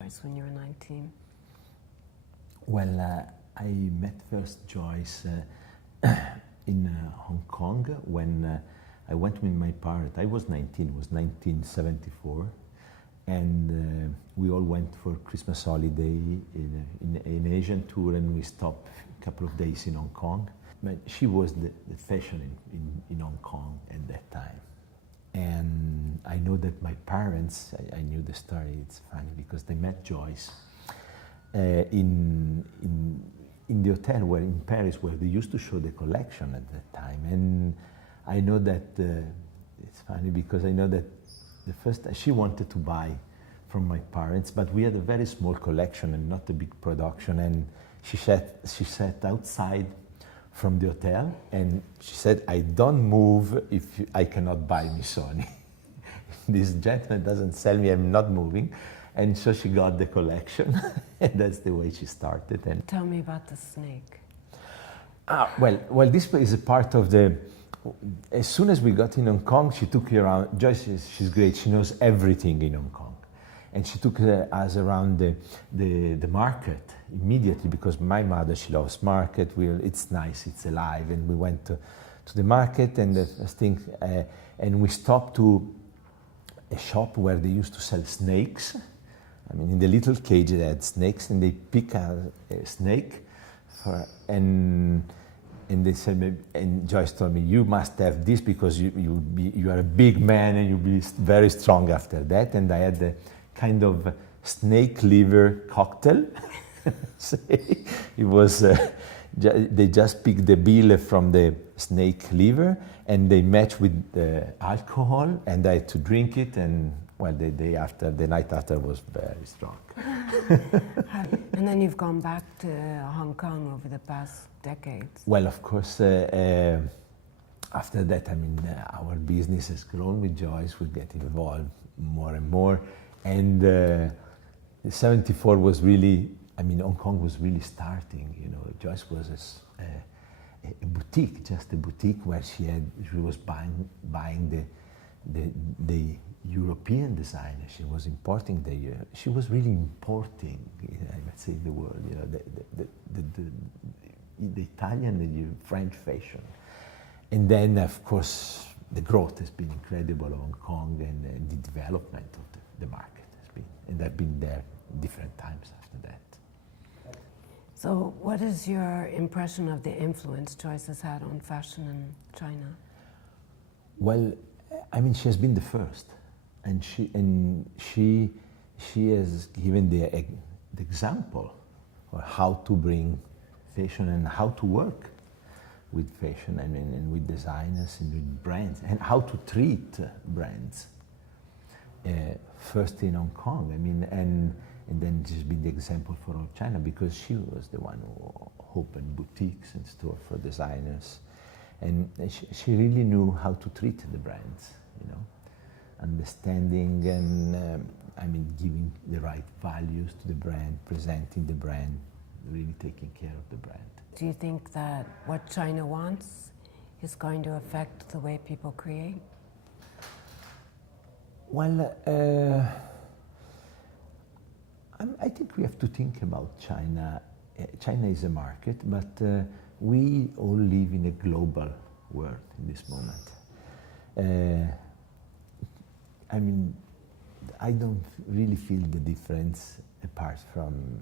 when you were 19? Well, I met first Joyce in Hong Kong when I went with my parents. I was 19, it was 1974, and we all went for Christmas holiday in an Asian tour, and we stopped a couple of days in Hong Kong. But she was the fashion in Hong Kong at that time. And I know that my parents, I knew the story, it's funny, because they met Joyce in the hotel where in Paris where they used to show the collection at that time. And I know that, it's funny because I know that the first she wanted to buy from my parents, but we had a very small collection and not a big production, and she sat outside from the hotel, and she said, "I don't move if I cannot buy Missoni." This gentleman doesn't sell me, I'm not moving. And so she got the collection, and that's the way she started. And tell me about the snake. Well, this is a part of the. As soon as we got in Hong Kong, she took me around. Joyce, she's great. She knows everything in Hong Kong, and she took us around the market immediately, because my mother, she loves market. It's nice, it's alive, and we went to the market, and the first thing, and we stopped to a shop where they used to sell snakes. I mean, in the little cage they had snakes, and they pick a snake, and they said, and Joyce told me, "You must have this because you are a big man and you'll be very strong after that." And I had the kind of snake liver cocktail. It was they just picked the bill from the snake liver, and they matched with the alcohol, and I had to drink it, and well, the night after was very strong. And then you've gone back to Hong Kong over the past decades. Well, of course, after that, I mean, our business has grown with Joyce. We get involved more and more, and 74 was really, I mean, Hong Kong was really starting. You know, Joyce was a boutique, just a boutique where she was buying the European designers. She was importing she was really importing, let's say, the world. You know, the Italian and the French fashion, and then of course the growth has been incredible of Hong Kong, and the development of the market has been, and I've been there different times after that. So what is your impression of the influence Joyce has had on fashion in China? Well, I mean, she has been the first, and she has given the example of how to bring fashion and how to work with fashion and with designers and with brands, and how to treat brands. First in Hong Kong, I mean, and then she's been the example for all China, because she was the one who opened boutiques and stores for designers, and she really knew how to treat the brands, you know, understanding and I mean, giving the right values to the brand, presenting the brand, really taking care of the brand. Do you think that what China wants is going to affect the way people create? Well, I think we have to think about China. China is a market, but we all live in a global world in this moment. I mean, I don't really feel the difference apart from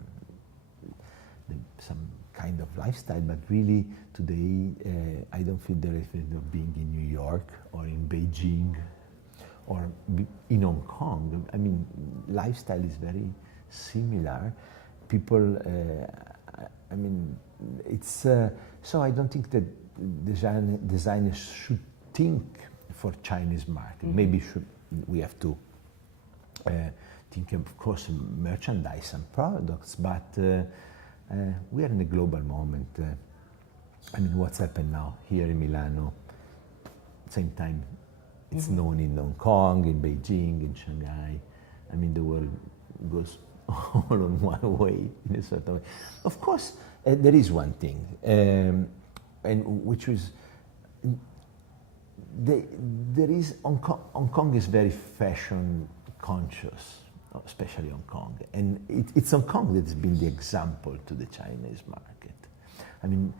some kind of lifestyle, but really today I don't feel the difference of being in New York or in Beijing or in Hong Kong. I mean, lifestyle is very similar. People, I mean, it's, so I don't think that designers should think for Chinese market. Mm-hmm. Maybe we have to think, of course, merchandise and products, but we are in a global moment. I mean, what's happened now here in Milano, same time it's mm-hmm. known in Hong Kong, in Beijing, in Shanghai. I mean, the world goes all on one way, in a certain way. Of course, there is one thing, and which is, there is, Hong Kong is very fashion conscious. especially Hong Kong. And it's Hong Kong that has been the example to the Chinese market. I mean,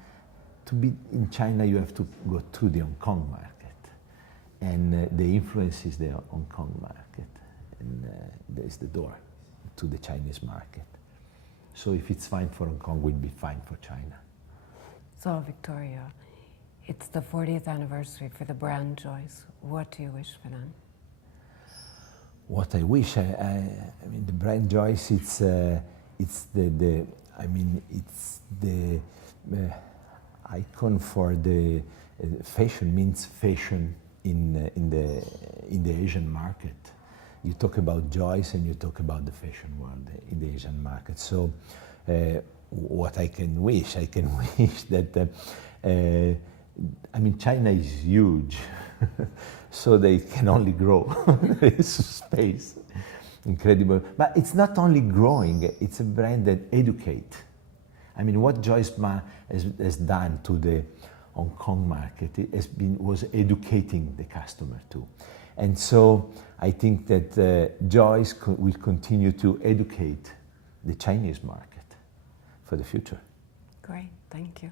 to be in China, you have to go through the Hong Kong market. And the influence is the Hong Kong market. And there's the door to the Chinese market. So if it's fine for Hong Kong, it will be fine for China. So, Victoria, it's the 40th anniversary for the brand Joyce. What do you wish for them? What I wish, I mean, the brand Joyce, it's the icon for the fashion, means fashion in the Asian market. You talk about Joyce and you talk about the fashion world in the Asian market. So what I can wish that, I mean, China is huge, so they can only grow. There is space, incredible. But it's not only growing, it's a brand that educates. I mean, what Joyce has done to the Hong Kong market was educating the customer too. And so I think that Joyce will continue to educate the Chinese market for the future. Great, thank you.